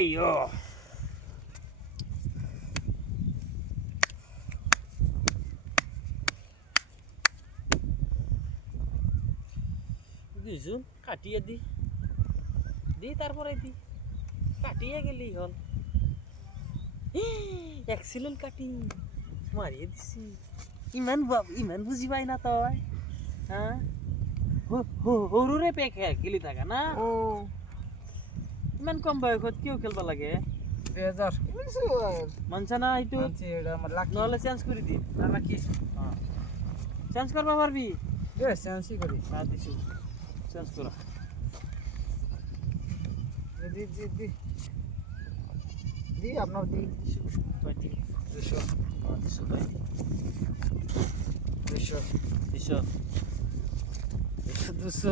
আইয়ো দিছু কাটিয়ে দি তারপরে দি কাটিয়ে গেলি হল এক্সিলেন্ট কাটিং মারিয়ে দিছি ইমান বুঝি পাই না তই হ্যাঁ হরুরে পেক খেলি থাকা না ও ইমান কম বয়সত কিয় খেলবা লাগে 2000 মানছা না এইটো মানছি এটা আমার লাকি নহলে চেঞ্জ কৰি দি না লাকি চেঞ্জ করবা পারবি দে চেঞ্জই করি দিছু চেঞ্জ করা দি দি দি দি আপনার দি 200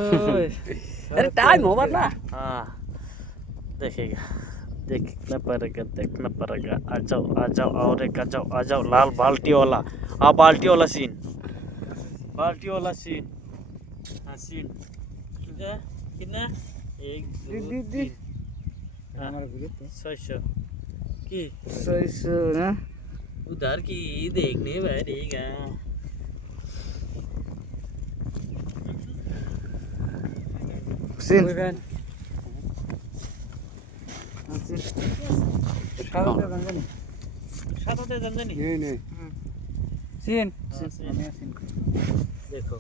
अरे टाइम हो ना हाँ देखेगा देखना पड़ेगा आ जाओ और एक आ जाओ लाल बाल्टी वाला बाल्टी वाला सीन हाँ सीन कितना 1 2 3 हमारा बिगत 600 की 600 ना उधर की देखने बैठेगा सीन সাথে জানজানি नहीं सीन देखो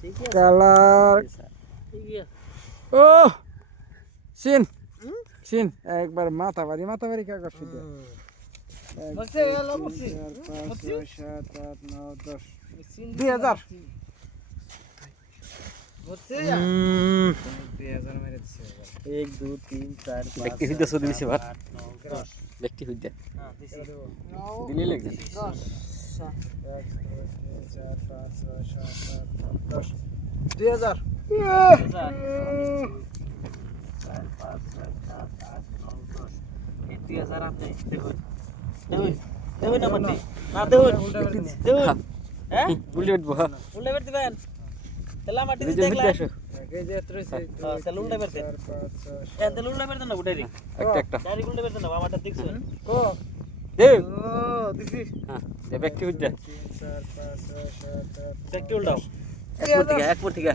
ठीक है कलर ठीक है ओ सीन सीन एक बार माथा बारी क्या कर सकते बच्चे वाला बच्चे 5 6 7 8 9 10 2000 बच्चे 2000 मेरे से 1 2 3 4 5 ব্যক্তি হইতে চলি দিছে ভাত 8 9 10 ব্যক্তি হইতে हाँ दिसी দিলেই লাগছে 2000 2000 আপনি দেখো দেখো না মত না দেখো হ্যাঁ উল্টে উঠবো হ্যাঁ উল্টে বের দিবেন তেলা মাটি ভিডিও দেখলা আসো তেল উল্টে বের দে তেল উল্টে বের দে না উঠাই একটা ডাইরেক্ট উল্টে বের দে না আমারটা দেখছো ও দে ও দিছি হ্যাঁ এ ব্যক্তি হইতে 4 5 6 7 দেখতে উল্টাও এক পর থেকে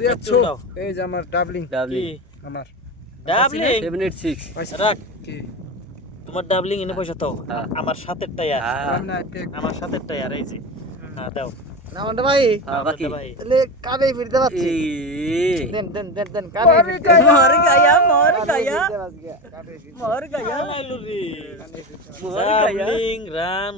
এই যে আমার ডাবলিং ডাবলি কি আমার ডাবলিং 786 রাখ কি তোমার ডাবলিং এনে পয়সা দাও হ্যাঁ। আমার সাথের টায়ার হ্যাঁ না কেক আমার সাথের টায়ার এই যে হ্যাঁ দাও না মন্ডা ভাই হ্যাঁ বাকি ভাই তাহলে কাবে ফিরতে পারছি এই দেন কাবে ফিরতে মর গয়া মর গয়া কাবে ফিরতে মর গয়া লাইলু রে মর গয়া ডাবলিং রান